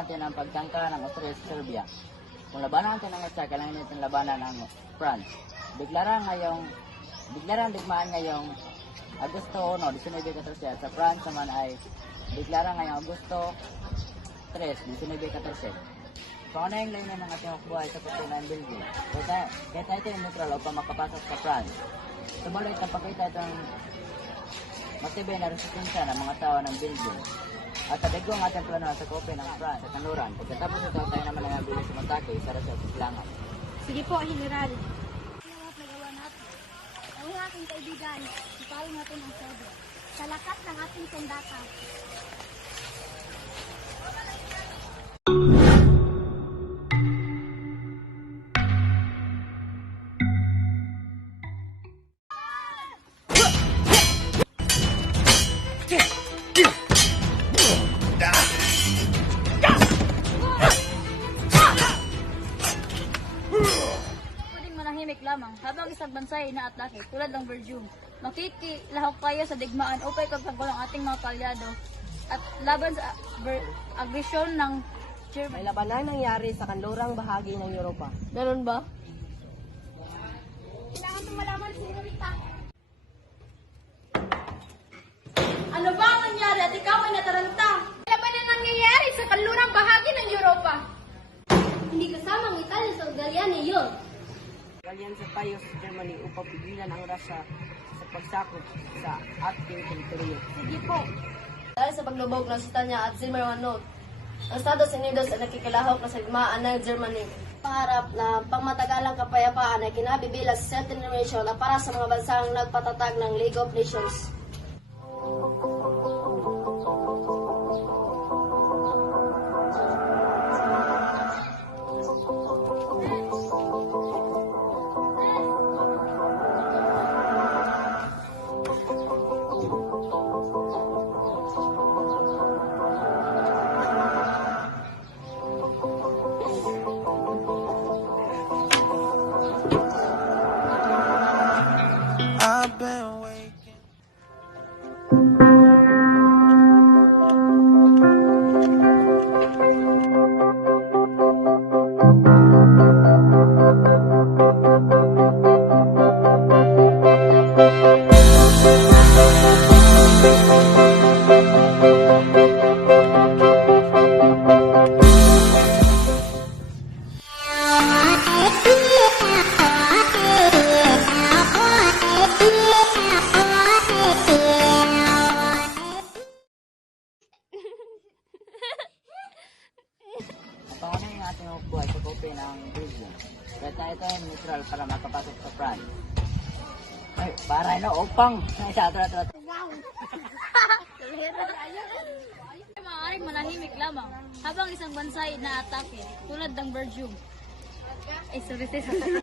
Natin ang pagtangka ng Austria Serbia. Kung labanan natin ang Austria, kailangan natin labanan ang France. Deklara ngayong, deklara digmaan ngayong Agosto 1, 1914 at sa France naman ay deklara ngayong Agosto 3, 1914. Pangunahing layunin ng ating buhay sa pagtunay ng Belgium. Kaya kaya tayo tayo neutral upang makapasok sa France. Subalit ang pagkita itong matibay na resistensya ng mga tao ng Belgium. At tadago ang ating plano sa kope ng France at Nanuran. Pagkatapos ito, tayo naman ang nabilis sa matake sa Rasya at. Sige po, General. Ang aking kaibigan, ipalong natin ang sobo. Sa lakas ng ating sandata. Lamang habang isang bansa ay inaatake tulad ng Belgium. Makikilahok kayo sa digmaan upay pagtanggol ang ating mga kalyado at laban sa agresyon ng May German. labanan nangyari sa kanlurang bahagi ng Europa. Ganun ba? Kailangan itong malaman, Senorita. Ano ba ang nangyari at ikaw ay nataranta? Labanan nangyayari sa kanlurang bahagi ng Europa. Hindi kasama ang Italia sa ugalian niyo. Galyan sa payo sa Germany upang pigilan ang Russia sa pagsakop sa ating teritoryo. Sige po. Dahil sa paglubog ng Sitanya at Zimmerman Note, ang Estados Unidos ay nakikilahok na sa digmaan ng Germany. Pangarap na pangmatagalang kapayapaan ay kinabibilang sa certain nation na para sa mga bansang nagpatatag ng League of Nations. Pangunahing ating buhay sa kope ng Belgium. Kaya tayo tayo neutral para makapasok sa France. Ay, para na, upang! Ay, sa ato, ato, ato. Maaaring manahimik lamang habang isang bansa ay inaatake tulad ng Belgium. Eh, sorry, sorry.